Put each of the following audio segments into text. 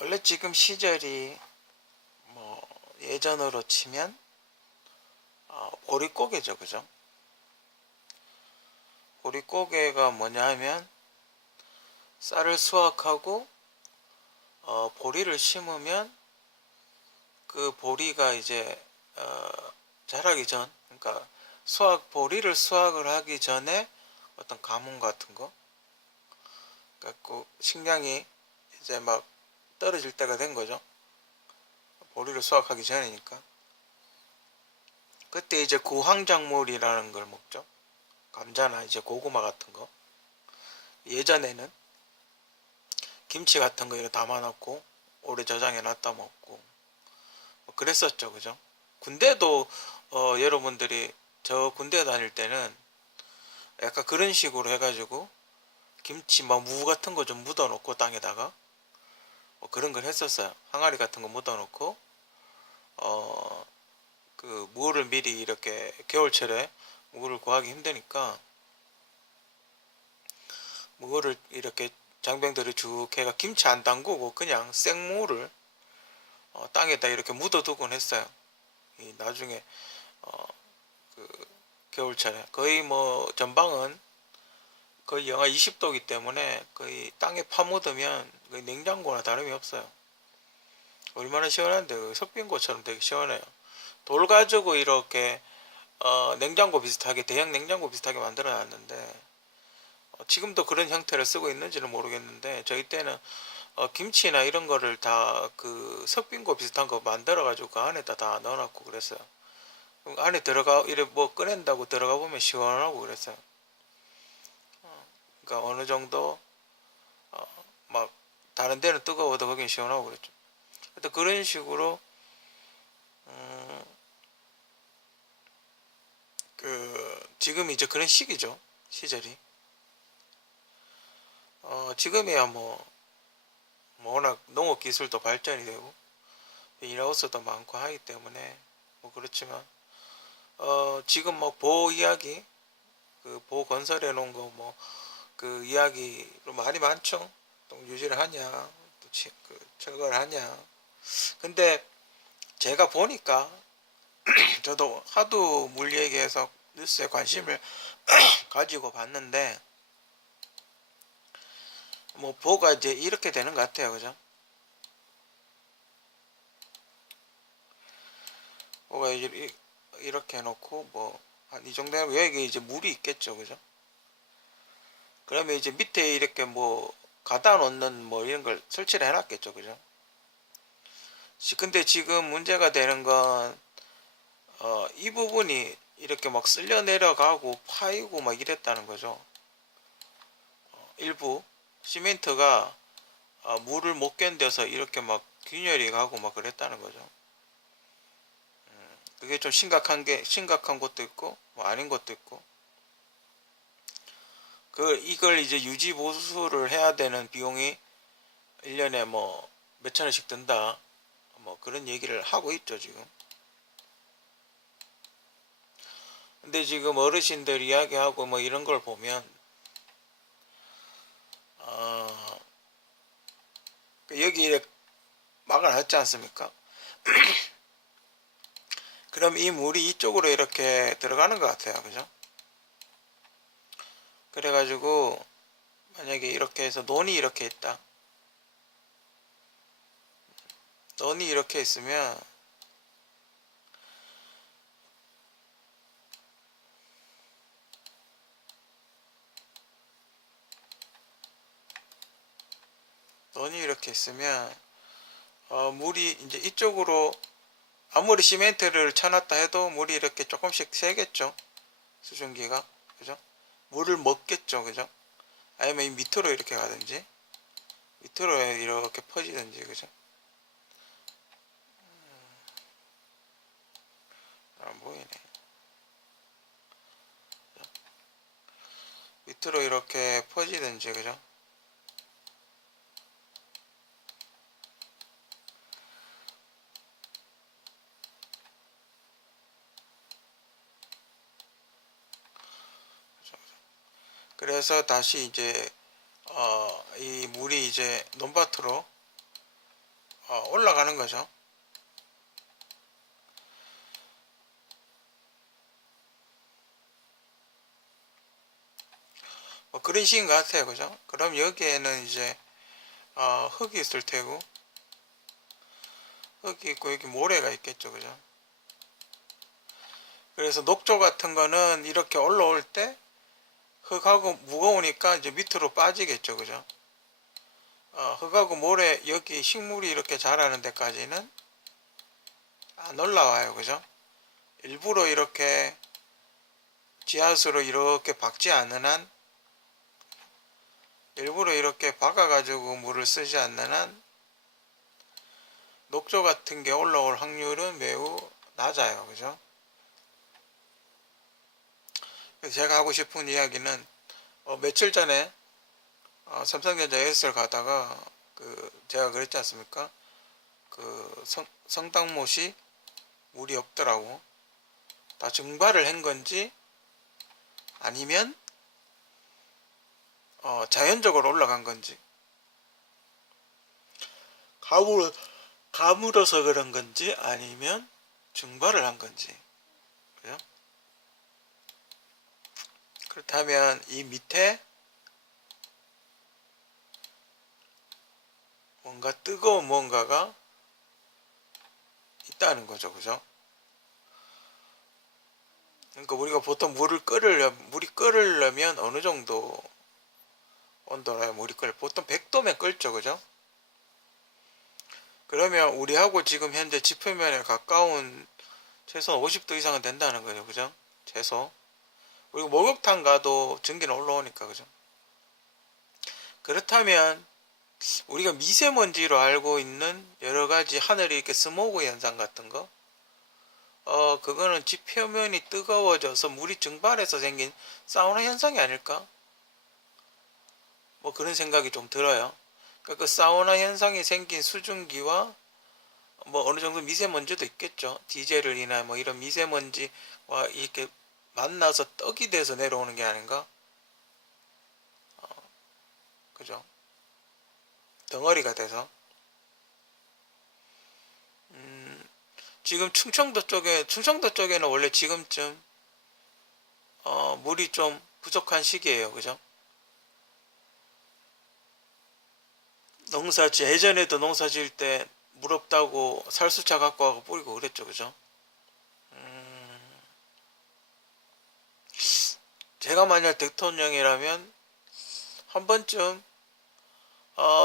원래 지금 시절이 뭐 예전으로 치면 보릿고개죠, 그죠? 보릿고개가 뭐냐 하면 쌀을 수확하고 보리를 심으면 그 보리가 이제 자라기 전, 그러니까 보리를 수확을 하기 전에 어떤 가뭄 같은 거, 그러니까 식량이 이제 막 떨어질 때가 된 거죠. 보리를 수확하기 전이니까. 그때 이제 구황작물이라는 걸 먹죠. 감자나 이제 고구마 같은 거. 예전에는 김치 같은 거 이렇게 담아놓고 오래 저장해 놨다 먹고 뭐 그랬었죠, 그죠? 군대도 여러분들이 저 군대 다닐 때는 약간 그런 식으로 해가지고 김치 막 무 같은 거 좀 묻어놓고 땅에다가 뭐 그런 걸 했었어요. 항아리 같은 거 묻어놓고 어, 그 무를 미리 이렇게 겨울철에 무를 구하기 힘드니까 무를 이렇게 장병들이 쭉 해가 김치 안 담그고 그냥 생무를 땅에다 이렇게 묻어두곤 했어요. 나중에 어, 그 겨울철에 거의 뭐 전방은 거의 영하 20도이기 때문에 거의 땅에 파묻으면 거의 냉장고나 다름이 없어요. 얼마나 시원한데 석빙고처럼 되게 시원해요. 돌 가지고 이렇게 냉장고 비슷하게 대형 냉장고 비슷하게 만들어 놨는데 지금도 그런 형태를 쓰고 있는지는 모르겠는데 저희 때는 김치나 이런 거를 다 그 석빙고 비슷한 거 만들어 가지고 그 안에다 다 넣어놨고 그랬어요. 안에 들어가 이래 뭐 꺼낸다고 들어가 보면 시원하고 그랬어요. 그러니까 어느 정도 막 다른 데는 뜨거워도 거긴 시원하고 그랬죠. 하여튼 그런 식으로 음, 지금 이제 그런 시기죠. 시절이. 지금이야 뭐 워낙 농업 기술도 발전이 되고 인하우스도 많고 하기 때문에 뭐 그렇지만 지금 뭐 보호 이야기 그 보호 건설해 놓은 거 뭐 그 이야기로 말이 많죠. 또 유지를 하냐 또 철거를 하냐. 근데 제가 보니까 저도 하도 물 얘기해서 뉴스에 관심을 가지고 봤는데 뭐 보가 이제 이렇게 되는 것 같아요, 그죠? 보가 이렇게 해놓고 뭐 한 이 정도 하면 여기 이제 물이 있겠죠, 그죠? 그러면 이제 밑에 이렇게 뭐 가다 놓는 뭐 이런 걸 설치를 해놨겠죠, 그죠? 근데 지금 문제가 되는 건 이 부분이 이렇게 막 쓸려 내려가고 파이고 막 이랬다는 거죠. 일부 시멘트가 물을 못 견뎌서 이렇게 막 균열이 가고 막 그랬다는 거죠. 그게 좀 심각한 것도 있고 뭐 아닌 것도 있고 이걸 이제 유지 보수를 해야 되는 비용이 1년에 뭐 몇천 원씩 든다 뭐 그런 얘기를 하고 있죠 지금. 근데 지금 어르신들 이야기하고 뭐 이런 걸 보면 어, 여기에 막아놨지 않습니까? 그럼 이 물이 이쪽으로 이렇게 들어가는 것 같아요, 그죠? 그래가지고 만약에 이렇게 해서 논이 이렇게 있다. 논이 이렇게 있으면 논이 이렇게 있으면 물이 이제 이쪽으로 아무리 시멘트를 쳐놨다 해도 물이 이렇게 조금씩 새겠죠. 수증기가. 그죠? 물을 먹겠죠. 그죠? 아니면 이 밑으로 이렇게 가든지 밑으로 이렇게 퍼지든지 그죠? 안 보이네. 밑으로 이렇게 퍼지든지 그죠? 그래서 다시 이제 이 물이 이제 논밭으로 올라가는 거죠. 뭐 그런 식인 것 같아요. 그죠? 그럼 여기에는 이제 흙이 있을 테고, 흙이 있고 여기 모래가 있겠죠. 그죠? 그래서 녹조 같은 거는 이렇게 올라올 때 흙하고 무거우니까 이제 밑으로 빠지겠죠. 그죠? 흙하고 모래, 여기 식물이 이렇게 자라는 데까지는 안 올라와요. 그죠? 일부러 이렇게 지하수로 이렇게 박지 않는 한, 일부러 이렇게 박아가지고 물을 쓰지 않는 한 녹조 같은 게 올라올 확률은 매우 낮아요. 그죠? 그래서 제가 하고 싶은 이야기는 며칠 전에 삼성전자 S를 가다가 제가 그랬지 않습니까? 성당못이 물이 없더라고. 다 증발을 한 건지 아니면 자연적으로 올라간 건지 가물어서 그런 건지 아니면 증발을 한 건지. 그죠? 그렇다면 이 밑에 뭔가 뜨거운 뭔가가 있다는 거죠. 그죠? 그러니까 우리가 보통 물이 끓으려면 어느 정도 온도라야 물이 끓을? 보통 100도면 끓죠. 그죠? 그러면 우리하고 지금 현재 지표면에 가까운 최소 50도 이상은 된다는 거죠. 그죠? 최소. 그리고 목욕탕 가도 전기는 올라오니까. 그죠? 그렇다면 우리가 미세먼지로 알고 있는 여러 가지 하늘이 이렇게 스모그 현상 같은 거, 그거는 지표면이 뜨거워져서 물이 증발해서 생긴 사우나 현상이 아닐까? 뭐 그런 생각이 좀 들어요. 그러니까 그 사우나 현상이 생긴 수증기와 뭐 어느 정도 미세먼지도 있겠죠. 디젤을 인한 뭐 이런 미세먼지와 이렇게 만나서 떡이 돼서 내려오는 게 아닌가? 그죠? 덩어리가 돼서. 지금 충청도 쪽에는 원래 지금쯤 물이 좀 부족한 시기예요. 그죠? 예전에도 농사 지을 때 물 없다고 살수차 갖고 와서 뿌리고 그랬죠. 그죠? 음, 제가 만약 대통령이라면 한 번쯤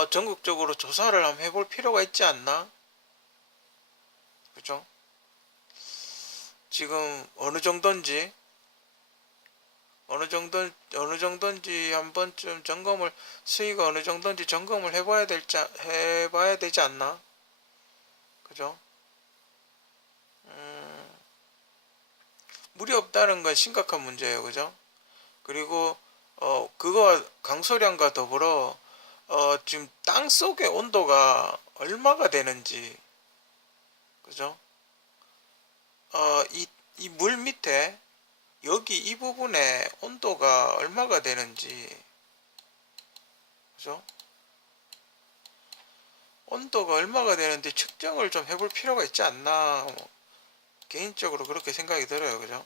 전국적으로 조사를 한번 해볼 필요가 있지 않나? 그죠? 지금 어느 정도인지 한 번쯤 수위가 어느 정도인지 점검을 해봐야 되지 않나? 그죠? 음, 물이 없다는 건 심각한 문제예요. 그죠? 그리고 그거 강소량과 더불어 지금 땅 속의 온도가 얼마가 되는지, 그죠? 이 물 밑에 여기 이 부분에 온도가 얼마가 되는지, 그죠? 온도가 얼마가 되는지 측정을 좀 해볼 필요가 있지 않나, 개인적으로 그렇게 생각이 들어요. 그죠?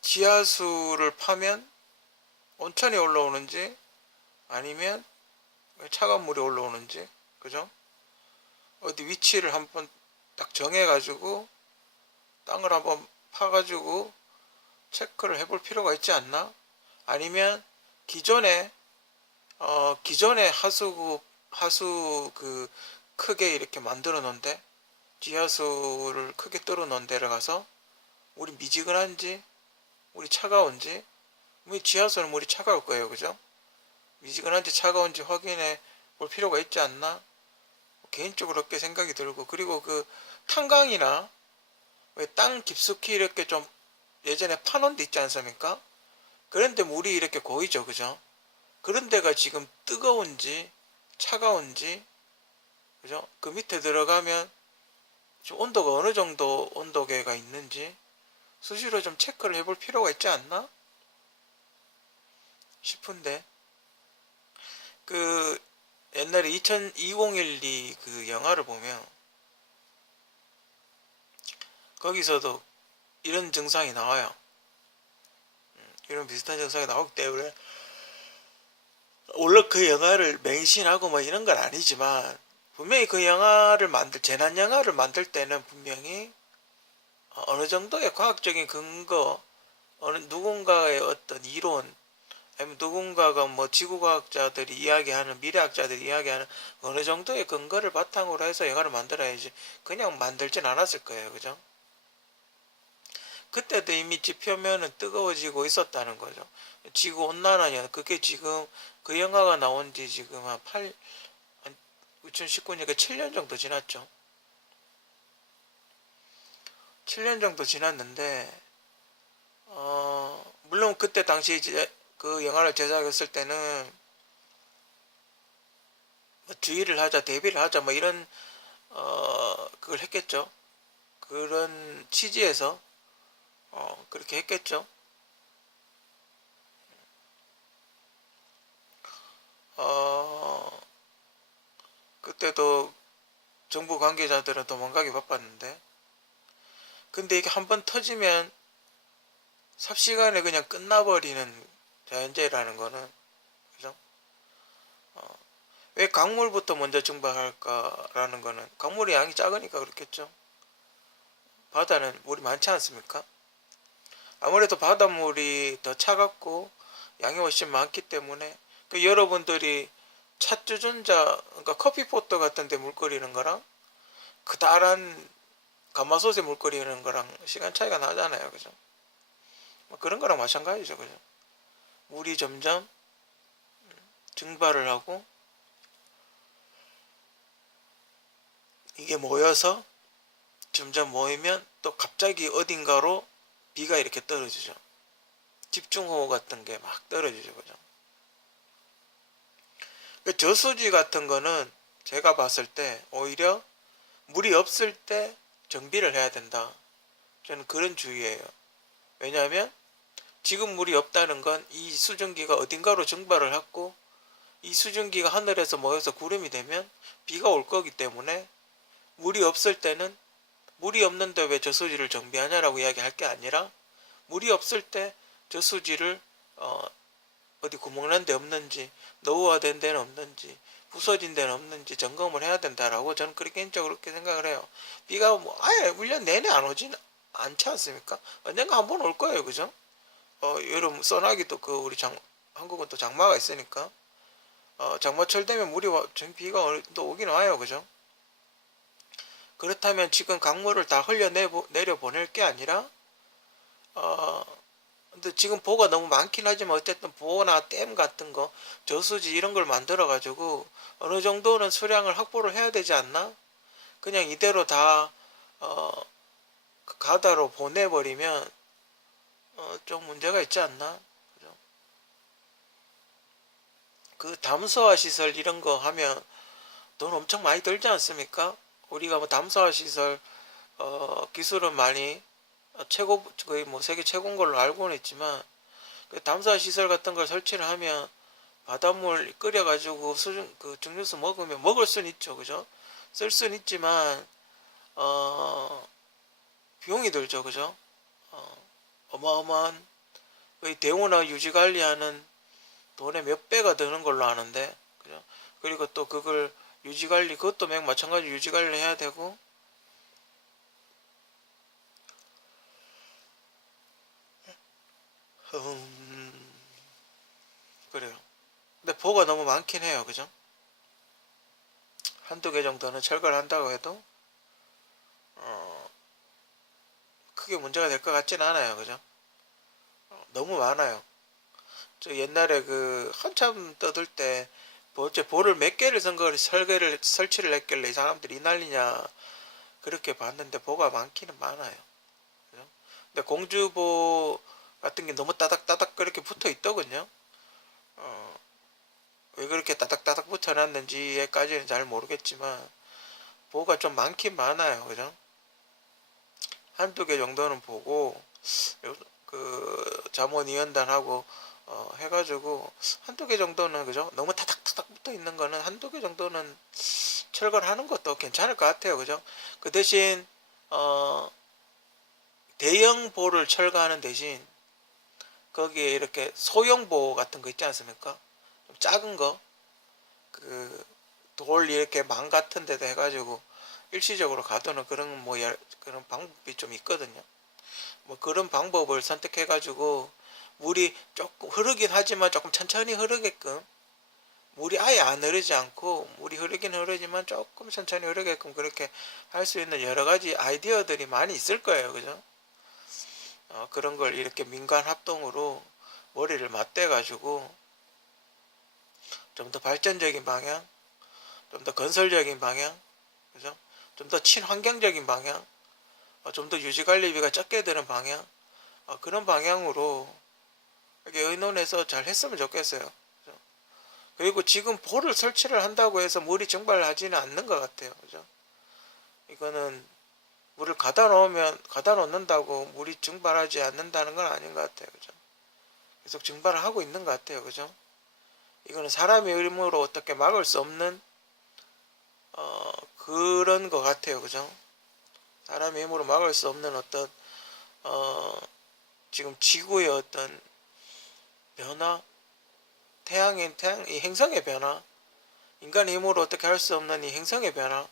지하수를 파면 온천이 올라오는지 아니면 차가운 물이 올라오는지, 그죠? 어디 위치를 한번 딱 정해가지고 땅을 한번 파가지고 체크를 해볼 필요가 있지 않나? 아니면 기존에 하수 크게 이렇게 만들어 놓은데, 지하수를 크게 뚫어 놓은 데를 가서 물이 미지근한지 물이 차가운지, 지하수는 물이 차가울 거예요. 그죠? 미지근한지 차가운지 확인해 볼 필요가 있지 않나? 개인적으로 그렇게 생각이 들고, 그리고 탄광이나 왜 땅 깊숙이 이렇게 좀 예전에 파놓은 데 있지 않습니까? 그런데 물이 이렇게 고이죠. 그죠? 그런 데가 지금 뜨거운지 차가운지, 그죠? 그 밑에 들어가면 지금 온도가 어느 정도 온도계가 있는지 수시로 좀 체크를 해볼 필요가 있지 않나 싶은데, 그 옛날에 2012 그 영화를 보면 거기서도 이런 증상이 나와요. 이런 비슷한 증상이 나오기 때문에 물론 그 영화를 맹신하고 뭐 이런 건 아니지만 분명히 그 영화를 재난 영화를 만들 때는 분명히 어느 정도의 과학적인 근거, 어느 누군가의 어떤 이론, 아니면 누군가가 뭐 지구과학자들이 이야기하는, 미래학자들이 이야기하는 어느 정도의 근거를 바탕으로 해서 영화를 만들어야지 그냥 만들진 않았을 거예요. 그죠? 그때도 이미 지표면은 뜨거워지고 있었다는 거죠. 지구 온난화냐, 그게 지금 그 영화가 나온 지 지금 한 2019년이니까 7년 정도 지났죠. 7년 정도 지났는데, 물론 그때 당시 그 영화를 제작했을 때는 뭐 주의를 하자, 대비를 하자, 뭐 이런, 그걸 했겠죠. 그런 취지에서, 그렇게 했겠죠. 어, 그때도 정부 관계자들은 도망가기 바빴는데, 근데 이게 한번 터지면 삽시간에 그냥 끝나버리는 자연재해라는 거는, 그죠? 어, 왜 강물부터 먼저 증발할까라는 거는 강물의 양이 작으니까 그렇겠죠. 바다는 물이 많지 않습니까? 아무래도 바닷물이 더 차갑고 양이 훨씬 많기 때문에 그 여러분들이 찻주전자, 그러니까 커피포트 같은 데 물 끓이는 거랑 그다란 가마솥에 물 끓이는 거랑 시간 차이가 나잖아요. 그죠? 뭐 그런 거랑 마찬가지죠. 그죠? 물이 점점 증발을 하고 이게 모여서 점점 모이면 또 갑자기 어딘가로 비가 이렇게 떨어지죠. 집중호우 같은 게 막 떨어지죠. 그죠? 그 저수지 같은 거는 제가 봤을 때 오히려 물이 없을 때 정비를 해야 된다. 저는 그런 주의예요. 왜냐하면 지금 물이 없다는 건 이 수증기가 어딘가로 증발을 했고 이 수증기가 하늘에서 모여서 구름이 되면 비가 올 거기 때문에 물이 없을 때는 물이 없는데 왜 저수지를 정비하냐라고 이야기할 게 아니라 물이 없을 때 저수지를 어디 구멍난 데 없는지 노후화된 데는 없는지 부서진 데는 없는지 점검을 해야 된다라고 저는 그렇게 개인적으로 그렇게 생각을 해요. 비가 뭐 아예 1년 내내 안 오진 않지 않습니까? 언젠가 한번 올 거예요. 그죠? 여름 써나기도 그 우리 한국은 또 장마가 있으니까 장마철 되면 비가 또 오긴 와요. 그죠? 그렇다면 지금 강물을 다 내려 보낼 게 아니라 어, 근데 지금 보가 너무 많긴 하지만 어쨌든 보나 댐 같은 거 저수지 이런 걸 만들어 가지고 어느 정도는 수량을 확보를 해야 되지 않나? 그냥 이대로 다 가다로 보내버리면 좀 문제가 있지 않나? 그죠? 그 담소화 시설 이런 거 하면 돈 엄청 많이 들지 않습니까? 우리가 뭐 담소화 시설 기술은 많이 거의 뭐 세계 최고인 걸로 알고는 있지만 그 담소화 시설 같은 걸 설치를 하면 바닷물 끓여가지고 그 증류수 먹으면 먹을 수는 있죠. 그죠? 쓸 수는 있지만 비용이 들죠. 그죠? 어마어마한 거의 대우나 유지 관리하는 돈의 몇 배가 드는 걸로 아는데, 그죠? 그리고 또 그걸 유지 관리, 그것도 마찬가지 유지 관리 해야 되고, 그래요. 근데 보가 너무 많긴 해요. 그죠? 한두 개 정도는 철거를 한다고 해도, 어, 크게 문제가 될 것 같진 않아요. 그죠? 너무 많아요. 저 옛날에 그 한참 떠들 때 어째 볼을 몇 개를 설치를 했길래 이 사람들이 이 난리냐 그렇게 봤는데 보가 많기는 많아요. 그죠? 근데 공주보 같은 게 너무 따닥따닥 그렇게 붙어 있더군요. 어, 왜 그렇게 따닥따닥 붙어놨는지까지는 잘 모르겠지만 보가 좀 많긴 많아요. 그죠? 한두 개 정도는 보고 그 자문위원단하고 해가지고 한두 개 정도는 그죠? 너무 타닥타닥 붙어 있는 거는 한두 개 정도는 철거를 하는 것도 괜찮을 것 같아요. 그죠? 그 대신 대형 보를 철거하는 대신 거기에 이렇게 소형 보 같은 거 있지 않습니까? 좀 작은 거, 그 돌 이렇게 망 같은 데다 해가지고 일시적으로 가두는 그런 그런 방법이 좀 있거든요. 뭐 그런 방법을 선택해가지고 물이 조금 흐르긴 하지만 조금 천천히 흐르게끔, 물이 아예 안 흐르지 않고 물이 흐르긴 흐르지만 조금 천천히 흐르게끔 그렇게 할 수 있는 여러 가지 아이디어들이 많이 있을 거예요. 그죠? 그런 걸 이렇게 민간 합동으로 머리를 맞대 가지고 좀 더 발전적인 방향, 좀 더 건설적인 방향, 그죠? 좀 더 친환경적인 방향, 좀 더 유지관리비가 적게 드는 방향, 그런 방향으로 이렇게 의논해서 잘 했으면 좋겠어요. 그죠? 그리고 지금 볼을 설치를 한다고 해서 물이 증발하지는 않는 것 같아요. 그죠? 이거는 물을 가다 놓는다고 물이 증발하지 않는다는 건 아닌 것 같아요. 그죠? 계속 증발을 하고 있는 것 같아요. 그죠? 이거는 사람의 힘으로 어떻게 막을 수 없는 그런 것 같아요. 그죠? 사람의 힘으로 막을 수 없는 어떤 어, 지금 지구의 어떤 변화, 이 행성의 변화, 인간의 힘으로 어떻게 할 수 없는 이 행성의 변화가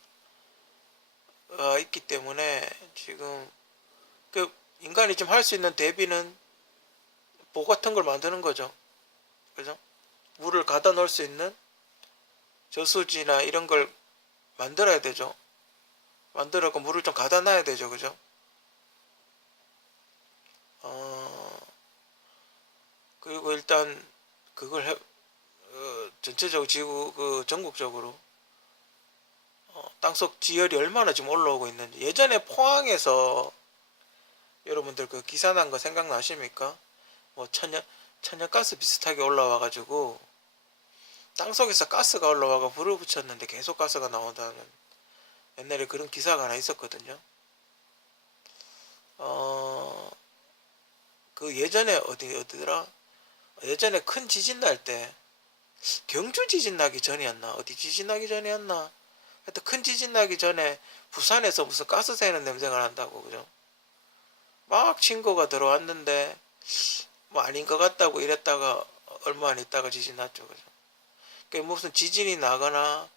있기 때문에 지금 그 인간이 좀 할 수 있는 대비는 보 같은 걸 만드는 거죠. 그죠? 물을 가다 놓을 수 있는 저수지나 이런 걸 만들어야 되죠. 만들어서 물을 좀 가다 놔야 되죠. 그죠? 그리고 일단 그걸 전체적으로 지구 전국적으로 땅속 지열이 얼마나 지금 올라오고 있는지, 예전에 포항에서 여러분들 그 기사 난 거 생각나십니까? 뭐 천연가스 비슷하게 올라와가지고 땅속에서 가스가 올라와가 불을 붙였는데 계속 가스가 나온다는, 옛날에 그런 기사가 하나 있었거든요. 그 예전에 어디더라? 예전에 큰 지진 날 때, 경주 지진 나기 전이었나? 어디 지진 나기 전이었나? 하여튼 큰 지진 나기 전에 부산에서 무슨 가스 새는 냄새가 난다고, 그죠? 막 친구가 들어왔는데 뭐 아닌 것 같다고 이랬다가 얼마 안 있다가 지진 났죠. 그죠? 그게 무슨 지진이 나거나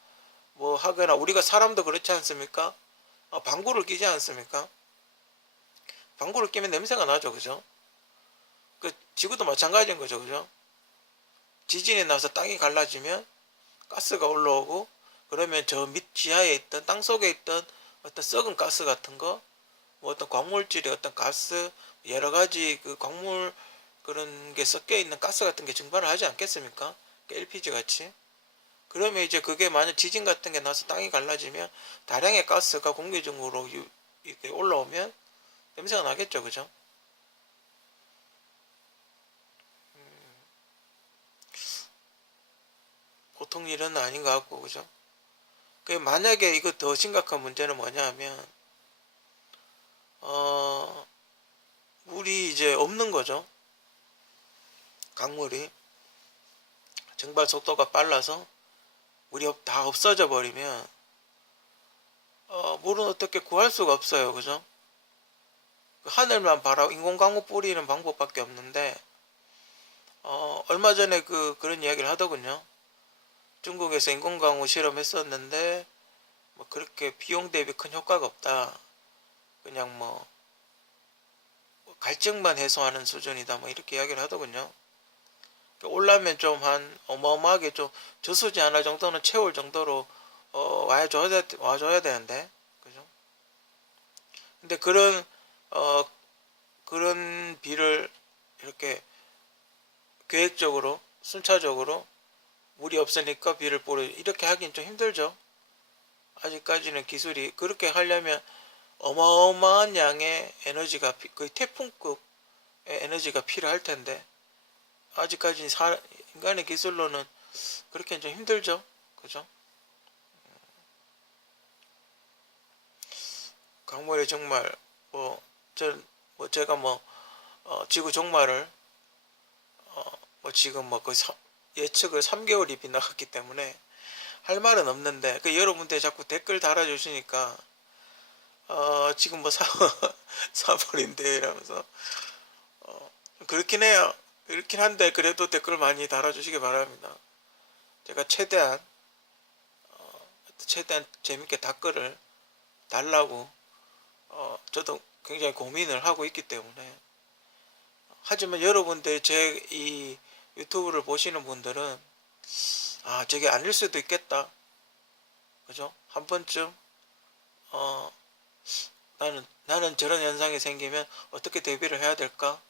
뭐 하거나, 우리가 사람도 그렇지 않습니까? 방구를 끼지 않습니까? 방구를 끼면 냄새가 나죠. 그죠? 그 지구도 마찬가지인 거죠. 그죠? 지진이 나서 땅이 갈라지면 가스가 올라오고, 그러면 저 밑 지하에 있던, 땅 속에 있던 어떤 썩은 가스 같은 거, 뭐 어떤 광물질의 어떤 가스, 여러 가지 그 광물 그런 게 섞여 있는 가스 같은 게 증발을 하지 않겠습니까? LPG 같이. 그러면 이제 그게 만약 지진 같은 게 나서 땅이 갈라지면 다량의 가스가 공기 중으로 이렇게 올라오면 냄새가 나겠죠. 그죠? 보통 일은 아닌 것 같고, 그죠? 그 만약에 이거 더 심각한 문제는 뭐냐 하면 물이 이제 없는 거죠. 강물이 증발 속도가 빨라서 물이 다 없어져 버리면 물은 어떻게 구할 수가 없어요. 그죠? 그 하늘만 바라 인공강우 뿌리는 방법밖에 없는데, 얼마 전에 그런 이야기를 하더군요. 중국에서 인공강우 실험했었는데 뭐 그렇게 비용 대비 큰 효과가 없다. 그냥 뭐 갈증만 해소하는 수준이다. 뭐 이렇게 이야기를 하더군요. 올라면 좀 한 어마어마하게 좀 저수지 하나 정도는 채울 정도로 와줘야 되는데, 그죠? 근데 어 그런 비를 이렇게 계획적으로 순차적으로 물이 없으니까 비를 뿌려 이렇게 하긴 좀 힘들죠. 아직까지는 기술이 그렇게 하려면 어마어마한 양의 에너지가, 거의 태풍급의 에너지가 필요할 텐데, 아직까지는 인간의 기술로는 그렇게는 좀 힘들죠. 그죠? 강물이 정말 뭐, 제가 뭐 지구 종말을 뭐 지금 뭐 예측을 3개월이 빗나갔기 때문에 할 말은 없는데, 여러분들 자꾸 댓글 달아주시니까 지금 뭐 4월인데 이러면서 그렇긴 해요. 그렇긴 한데 그래도 댓글 많이 달아주시기 바랍니다. 제가 최대한 재밌게 댓글을 달라고 저도 굉장히 고민을 하고 있기 때문에. 하지만 여러분들 제 이 유튜브를 보시는 분들은 저게 아닐 수도 있겠다, 그죠? 한 번쯤 어 나는 저런 현상이 생기면 어떻게 대비를 해야 될까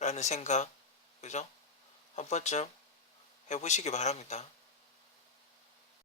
라는 생각, 그죠? 한 번쯤 해보시기 바랍니다.